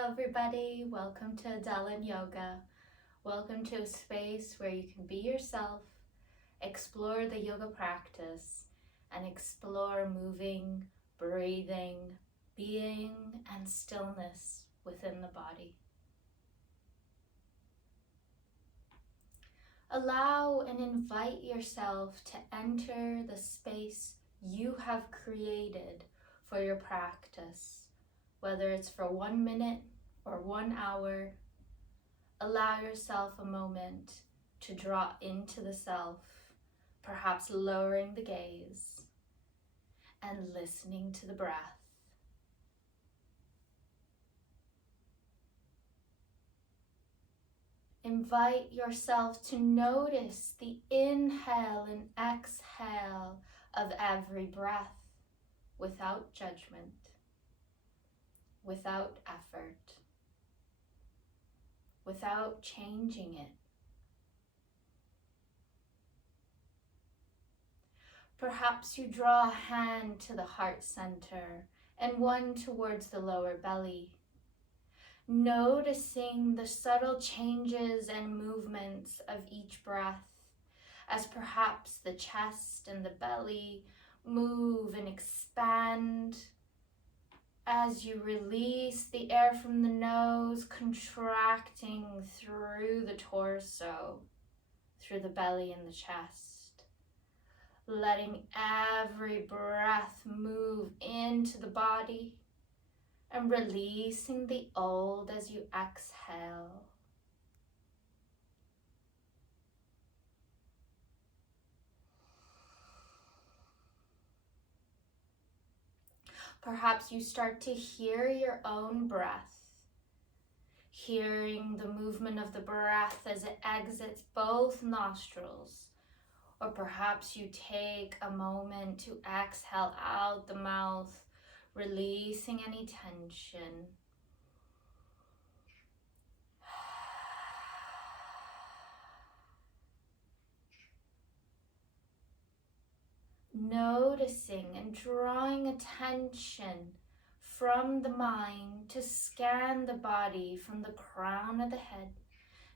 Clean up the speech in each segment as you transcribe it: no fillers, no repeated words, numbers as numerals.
Hello everybody, welcome to Adele and Yoga. Welcome to a space where you can be yourself, explore the yoga practice, and explore moving, breathing, being, and stillness within the body. Allow and invite yourself to enter the space you have created for your practice, whether it's for 1 minute or 1 hour. Allow yourself a moment to draw into the self, perhaps lowering the gaze and listening to the breath. Invite yourself to notice the inhale and exhale of every breath without judgment, without effort, without changing it. Perhaps you draw a hand to the heart center and one towards the lower belly, noticing the subtle changes and movements of each breath as perhaps the chest and the belly move and expand as you release the air from the nose, contracting through the torso, through the belly and the chest, letting every breath move into the body and releasing the old as you exhale. Perhaps you start to hear your own breath, hearing the movement of the breath as it exits both nostrils. Or perhaps you take a moment to exhale out the mouth, releasing any tension. Noticing and drawing attention from the mind to scan the body from the crown of the head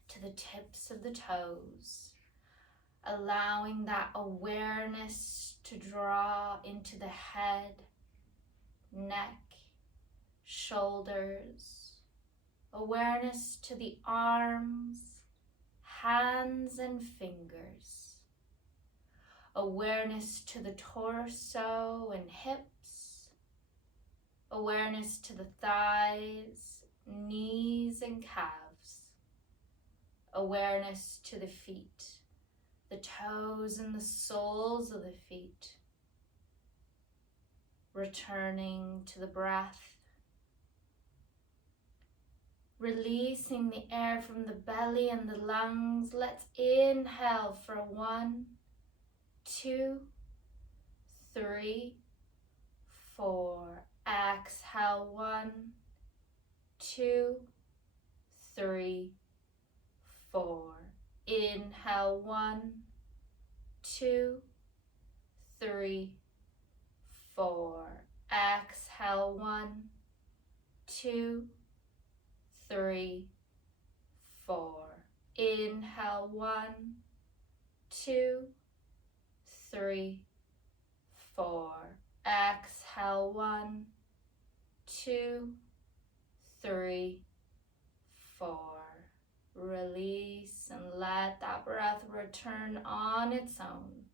to the tips of the toes, allowing that awareness to draw into the head, neck, shoulders, awareness to the arms, hands and fingers, awareness to the torso and hips, awareness to the thighs, knees and calves, awareness to the feet, the toes and the soles of the feet, returning to the breath, releasing the air from the belly and the lungs. Let's inhale for 1, 2, 3, 4. Exhale 1, 2, 3, 4. Inhale 1, 2, 3, 4. Exhale 1, 2, 3, 4. Inhale 1, 2, 3, 4. Exhale 1, 2, 3, 4. Release and let that breath return on its own.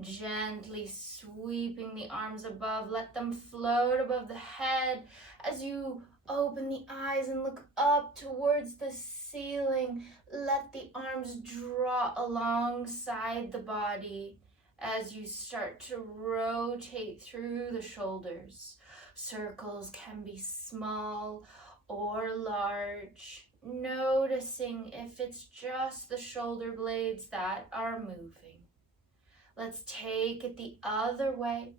Gently sweeping the arms above, let them float above the head as you open the eyes and look up towards the ceiling. Let the arms draw alongside the body as you start to rotate through the shoulders. Circles can be small or large, noticing if it's just the shoulder blades that are moving. Let's take it the other way,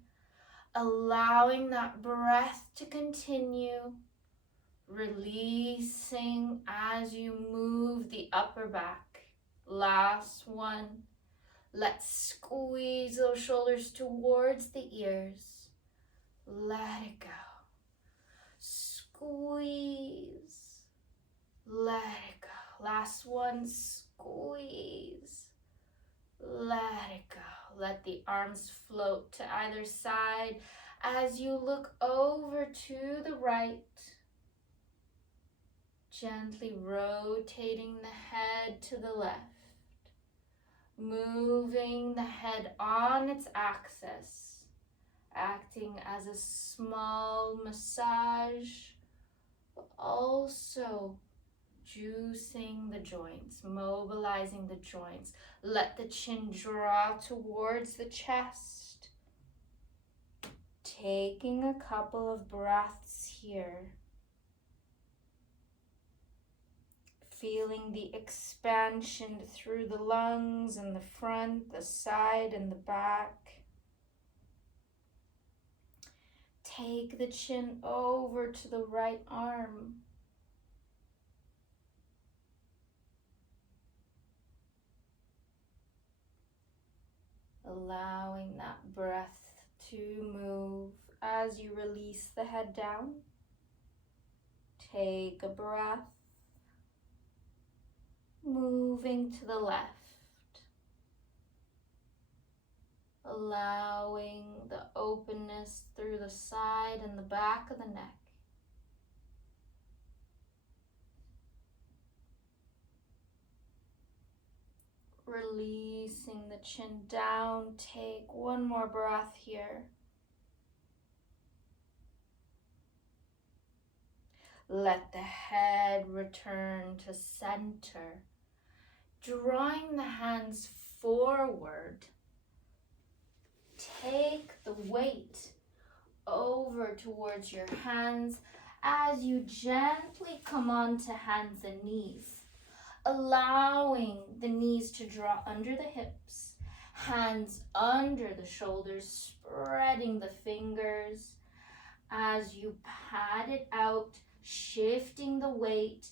allowing that breath to continue, releasing as you move the upper back. Last one. Let's squeeze those shoulders towards the ears. Let it go. Squeeze. Let it go. Last one, squeeze. Let it go. Let the arms float to either side as you look over to the right. Gently rotating the head to the left. Moving the head on its axis, acting as a small massage, but also juicing the joints, mobilizing the joints. Let the chin draw towards the chest. Taking a couple of breaths here. Feeling the expansion through the lungs and the front, the side, and the back. Take the chin over to the right arm. Allowing that breath to move as you release the head down. Take a breath. Moving to the left, allowing the openness through the side and the back of the neck. Releasing the chin down, take one more breath here. Let the head return to center. Drawing the hands forward, take the weight over towards your hands as you gently come onto hands and knees, allowing the knees to draw under the hips, hands under the shoulders, spreading the fingers as you pat it out, shifting the weight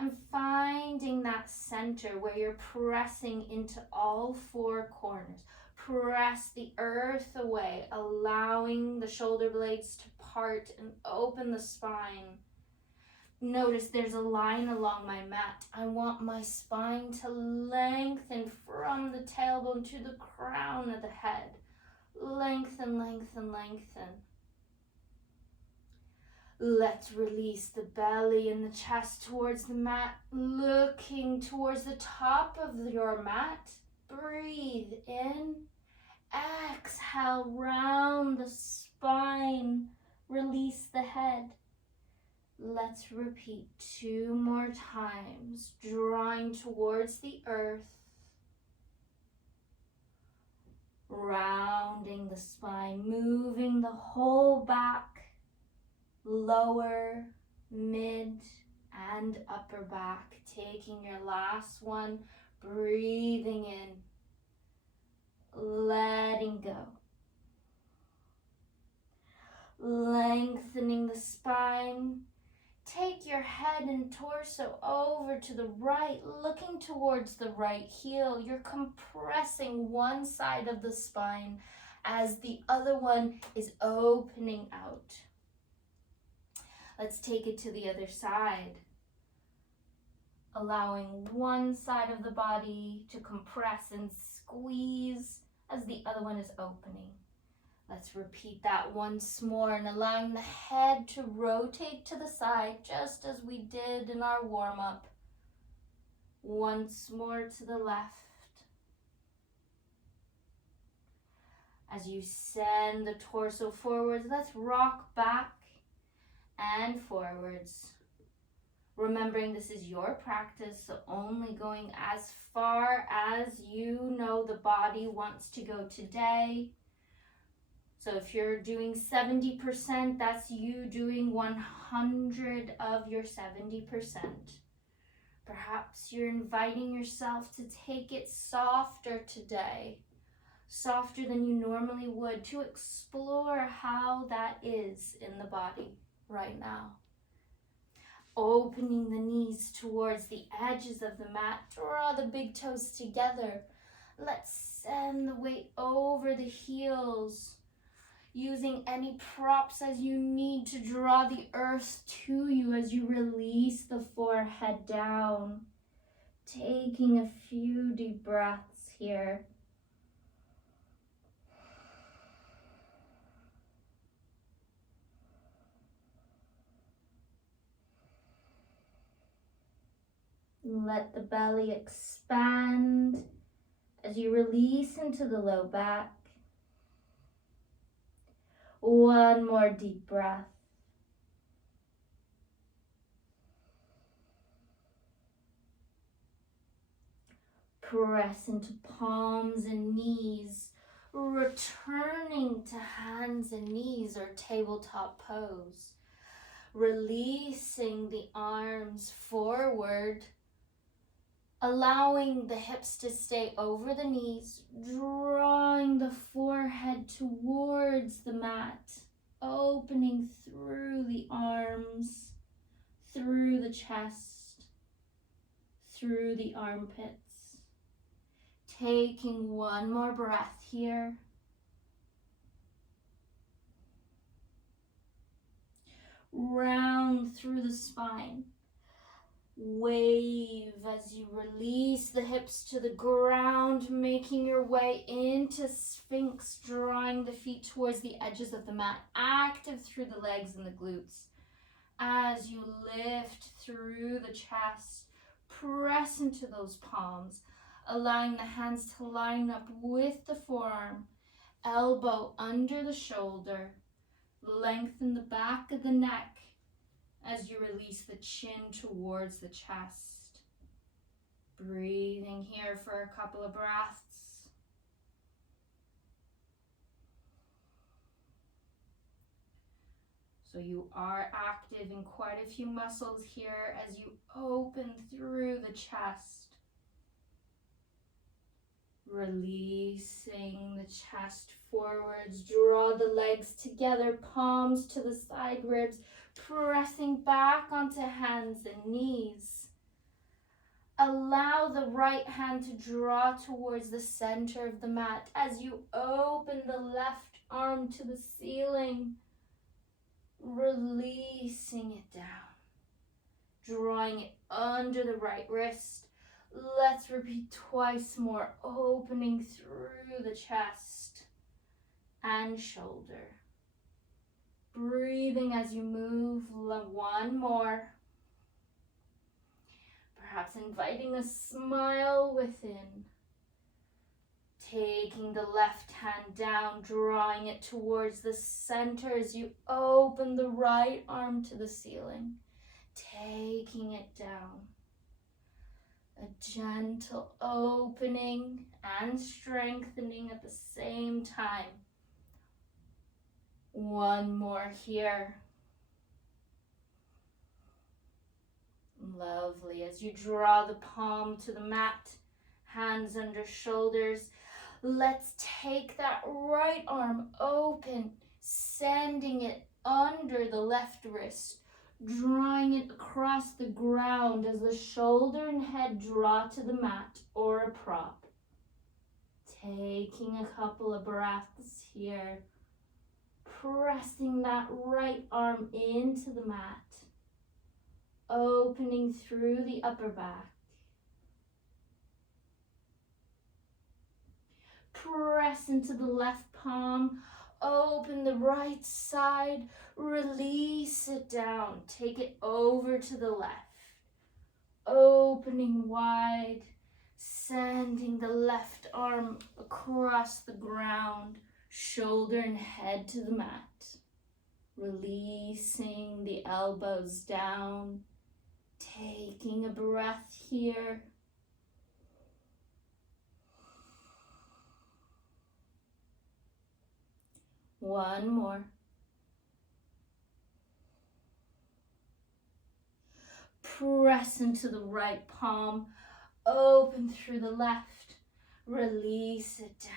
and finding that center where you're pressing into all four corners. Press the earth away, allowing the shoulder blades to part and open the spine. Notice there's a line along my mat. I want my spine to lengthen from the tailbone to the crown of the head. Lengthen, lengthen, lengthen. Let's release the belly and the chest towards the mat, looking towards the top of your mat. Breathe in. Exhale, round the spine. Release the head. Let's repeat 2 more times, drawing towards the earth. Rounding the spine, moving the whole back. Lower, mid, and upper back. Taking your last one, breathing in, letting go. Lengthening the spine. Take your head and torso over to the right, looking towards the right heel. You're compressing one side of the spine as the other one is opening out. Let's take it to the other side, allowing one side of the body to compress and squeeze as the other one is opening. Let's repeat that once more and allowing the head to rotate to the side just as we did in our warm-up. Once more to the left. As you send the torso forwards, let's rock back and forwards. Remembering this is your practice, so only going as far as you know the body wants to go today. So if you're doing 70%, that's you doing 100 of your 70%. Perhaps you're inviting yourself to take it softer today, softer than you normally would, to explore how that is in the body right now. Opening the knees towards the edges of the mat, draw the big toes together. Let's send the weight over the heels, using any props as you need to draw the earth to you as you release the forehead down. Taking a few deep breaths here. Let the belly expand as you release into the low back. One more deep breath. Press into palms and knees, returning to hands and knees or tabletop pose. Releasing the arms forward, allowing the hips to stay over the knees, drawing the forehead towards the mat, opening through the arms, through the chest, through the armpits. Taking one more breath here. Round through the spine. Wave as you release the hips to the ground, making your way into Sphinx, drawing the feet towards the edges of the mat, active through the legs and the glutes. As you lift through the chest, press into those palms, allowing the hands to line up with the forearm, elbow under the shoulder, lengthen the back of the neck as you release the chin towards the chest. Breathing here for a couple of breaths. So you are active in quite a few muscles here as you open through the chest. Releasing the chest forwards, draw the legs together, palms to the side ribs, pressing back onto hands and knees. Allow the right hand to draw towards the center of the mat as you open the left arm to the ceiling, releasing it down, drawing it under the right wrist. Let's repeat twice more, opening through the chest and shoulder. Breathing as you move, one more. Perhaps inviting a smile within. Taking the left hand down, drawing it towards the center as you open the right arm to the ceiling. Taking it down. A gentle opening and strengthening at the same time. One more here. Lovely. As you draw the palm to the mat, hands under shoulders, let's take that right arm open, sending it under the left wrist, drawing it across the ground as the shoulder and head draw to the mat or a prop. Taking a couple of breaths here, pressing that right arm into the mat, opening through the upper back. Press into the left palm, open the right side, release it down, take it over to the left, opening wide, sending the left arm across the ground, shoulder and head to the mat, releasing the elbows down, taking a breath here. One more. Press into the right palm, open through the left, release it down.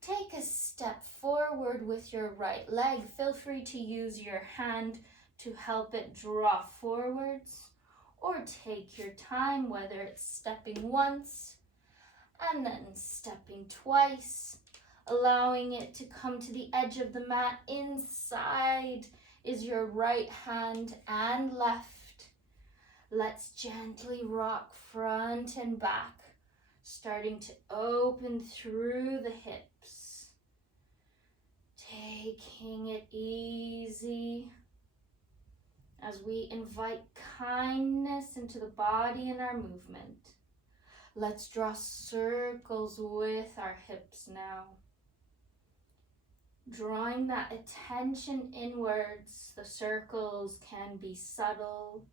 Take a step forward with your right leg. Feel free to use your hand to help it draw forwards, or take your time, whether it's stepping once and then stepping twice, allowing it to come to the edge of the mat. Inside is your right hand and left. Let's gently rock front and back, starting to open through the hips. Taking it easy as we invite kindness into the body and our movement. Let's draw circles with our hips now. Drawing that attention inwards. The circles can be subtle.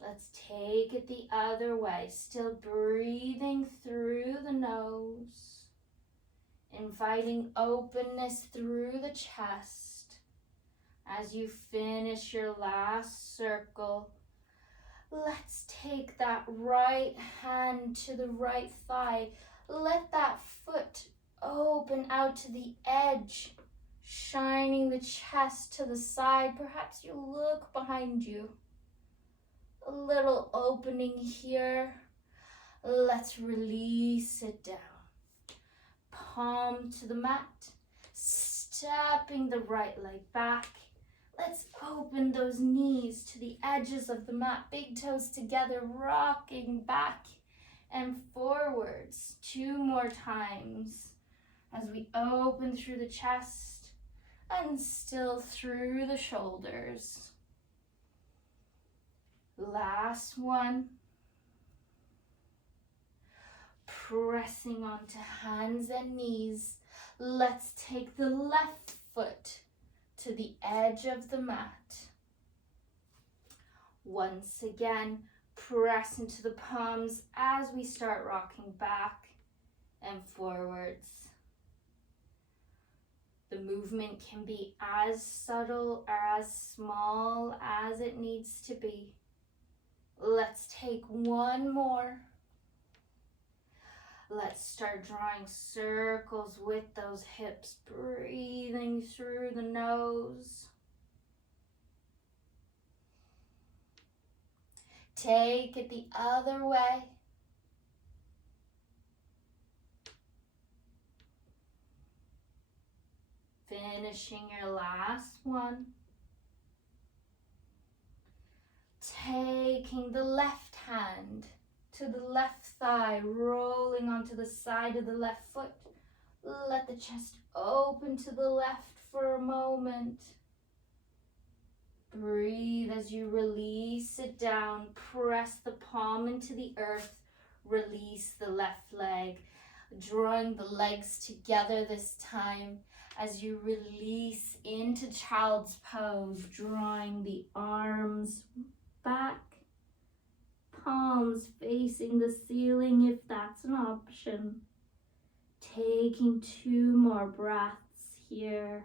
Let's take it the other way. Still breathing through the nose. Inviting openness through the chest. As you finish your last circle, let's take that right hand to the right thigh. Let that foot open out to the edge, shining the chest to the side. Perhaps you look behind you. A little opening here. Let's release it down. Palm to the mat, stepping the right leg back. Let's open those knees to the edges of the mat, big toes together, rocking back and forwards 2 more times as we open through the chest and still through the shoulders. Last one. Pressing onto hands and knees. Let's take the left foot to the edge of the mat. Once again, press into the palms as we start rocking back and forwards. The movement can be as subtle or as small as it needs to be. Let's take one more. Let's start drawing circles with those hips, breathing through the nose. Take it the other way. Finishing your last one. Taking the left hand to the left thigh, rolling onto the side of the left foot. Let the chest open to the left for a moment. Breathe as you release it down. Press the palm into the earth. Release the left leg. Drawing the legs together this time as you release into child's pose. Drawing the arms back. Palms facing the ceiling if that's an option. Taking 2 more breaths here.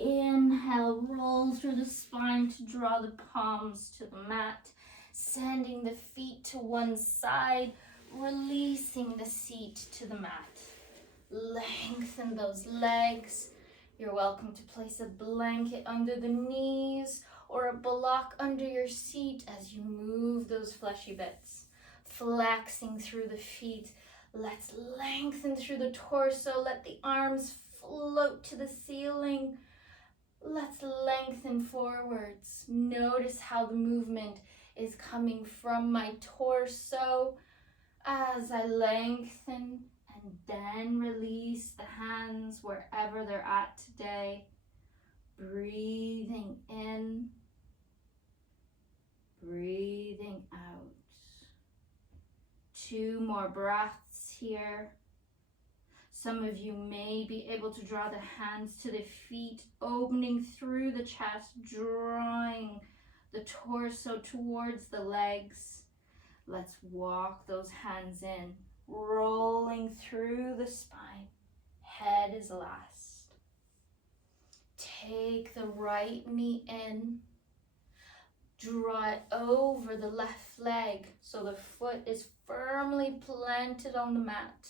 Inhale, roll through the spine to draw the palms to the mat, sending the feet to one side, releasing the seat to the mat. Lengthen those legs. You're welcome to place a blanket under the knees or a block under your seat as you move those fleshy bits. Flexing through the feet. Let's lengthen through the torso. Let the arms float to the ceiling. Let's lengthen forwards. Notice how the movement is coming from my torso as I lengthen and then release the hands wherever they're at today. Breathing in, breathing out. 2 more breaths here. Some of you may be able to draw the hands to the feet, opening through the chest, drawing the torso towards the legs. Let's walk those hands in, rolling through the spine. Head is last. Take the right knee in. Draw it over the left leg so the foot is firmly planted on the mat.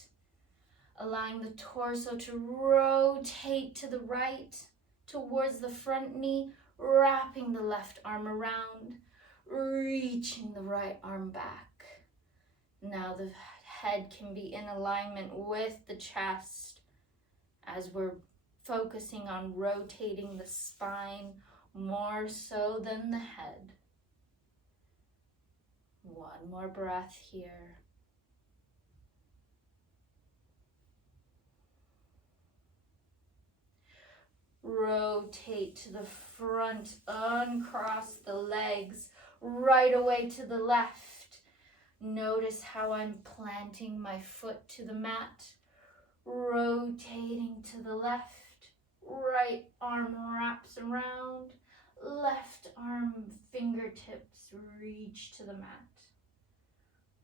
allowing the torso to rotate to the right, towards the front knee, wrapping the left arm around, reaching the right arm back. Now the head can be in alignment with the chest as we're focusing on rotating the spine more so than the head. One more breath here. Rotate to the front, uncross the legs, right away to the left. Notice how I'm planting my foot to the mat, rotating to the left. Right arm wraps around, left arm fingertips reach to the mat.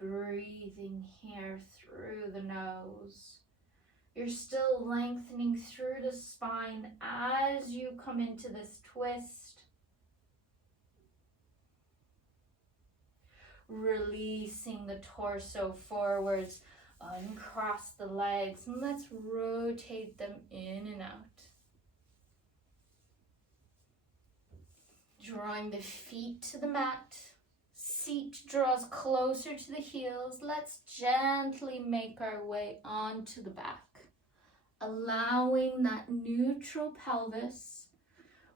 Breathing here through the nose. You're still lengthening through the spine as you come into this twist. Releasing the torso forwards, uncross the legs, and let's rotate them in and out. Drawing the feet to the mat. Seat draws closer to the heels. Let's gently make our way onto the back, allowing that neutral pelvis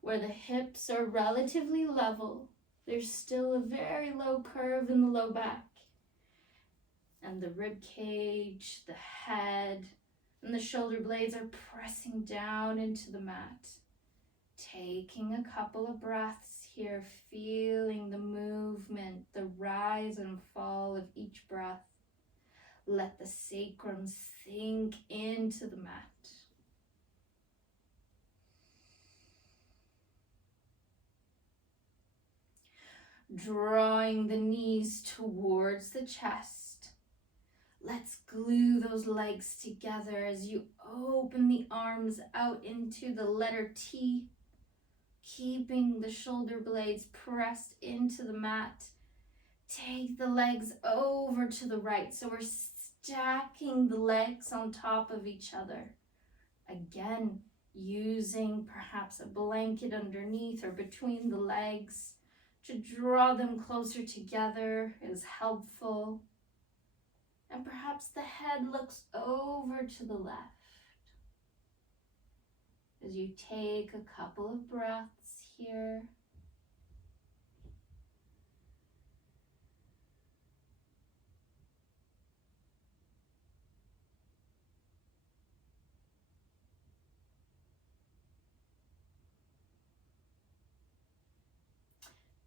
where the hips are relatively level. There's still a very low curve in the low back. And the rib cage, the head, and the shoulder blades are pressing down into the mat. Taking a couple of breaths here, feeling the movement, the rise and fall of each breath. Let the sacrum sink into the mat. Drawing the knees towards the chest. Let's glue those legs together as you open the arms out into the letter T, keeping the shoulder blades pressed into the mat. Take the legs over to the right, so we're stacking the legs on top of each other. Again, using perhaps a blanket underneath or between the legs to draw them closer together is helpful. And perhaps the head looks over to the left as you take a couple of breaths here.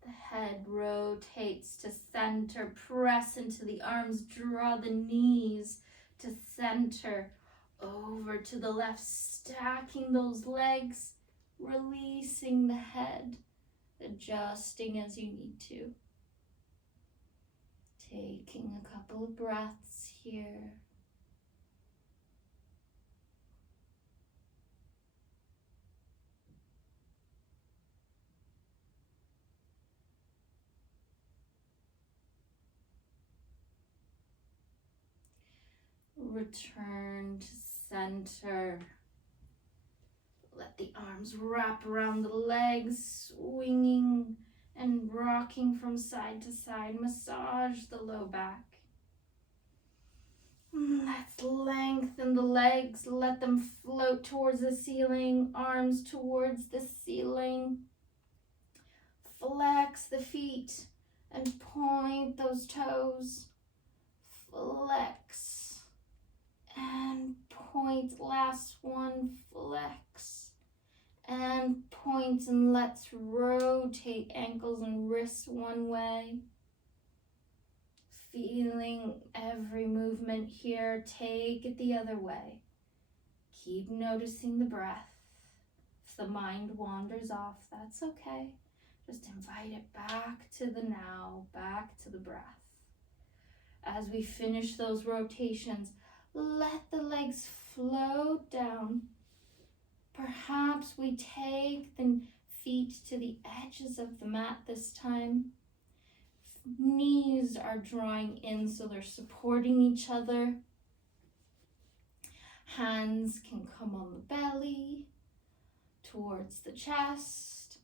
The head rotates to center, press into the arms, draw the knees to center, over to the left, stacking those legs, releasing the head, adjusting as you need to. Taking a couple of breaths here. Return to center. Let the arms wrap around the legs, swinging and rocking from side to side. Massage the low back. Let's lengthen the legs. Let them float towards the ceiling. Arms towards the ceiling. Flex the feet and point those toes. Flex. And point, last one, flex, and point, and let's rotate ankles and wrists one way. Feeling every movement here, take it the other way. Keep noticing the breath. If the mind wanders off, that's okay. Just invite it back to the now, back to the breath. As we finish those rotations, let the legs float down. Perhaps we take the feet to the edges of the mat this time. Knees are drawing in so they're supporting each other. Hands can come on the belly, towards the chest,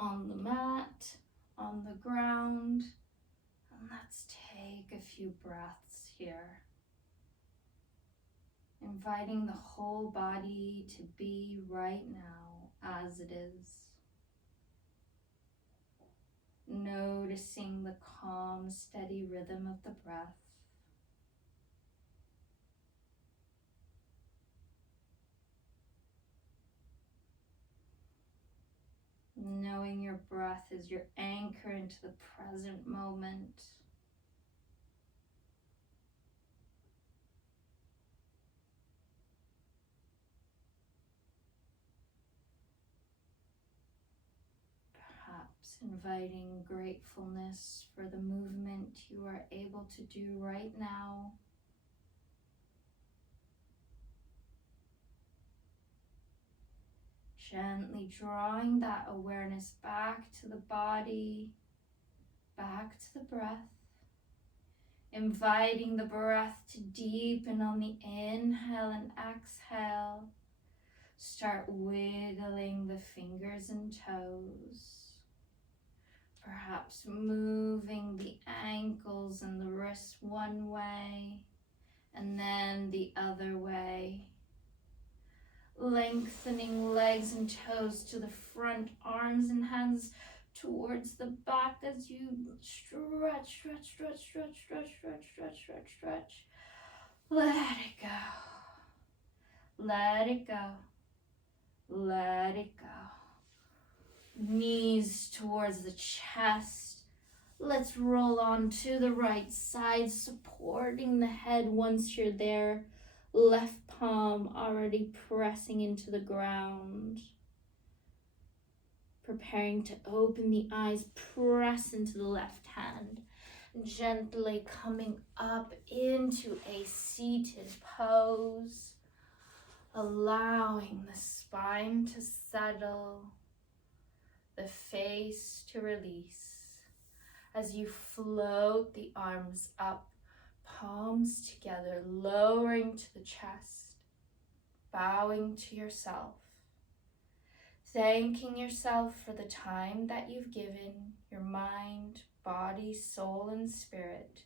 on the mat, on the ground. And let's take a few breaths here. Inviting the whole body to be right now as it is. Noticing the calm, steady rhythm of the breath. Knowing your breath is your anchor into the present moment. Perhaps inviting gratefulness for the movement you are able to do right now. Gently drawing that awareness back to the body, back to the breath. Inviting the breath to deepen on the inhale and exhale. Start wiggling the fingers and toes. Perhaps moving the ankles and the wrists one way and then the other way. Lengthening legs and toes to the front, arms and hands towards the back as you stretch, stretch, stretch, stretch, stretch, stretch, stretch, stretch, stretch. Let it go. Let it go. Let it go. Knees towards the chest. Let's roll on to the right side, supporting the head once you're there. Left palm already pressing into the ground. Preparing to open the eyes, press into the left hand. Gently coming up into a seated pose. Allowing the spine to settle, the face to release. As you float the arms up, palms together, lowering to the chest, bowing to yourself, thanking yourself for the time that you've given your mind, body, soul, and spirit.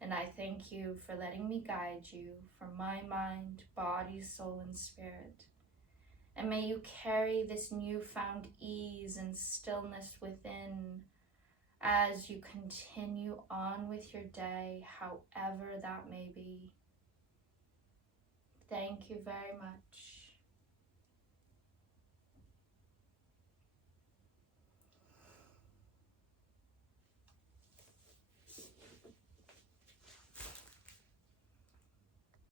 And I thank you for letting me guide you for my mind, body, soul, and spirit. And may you carry this newfound ease and stillness within as you continue on with your day, however that may be. Thank you very much.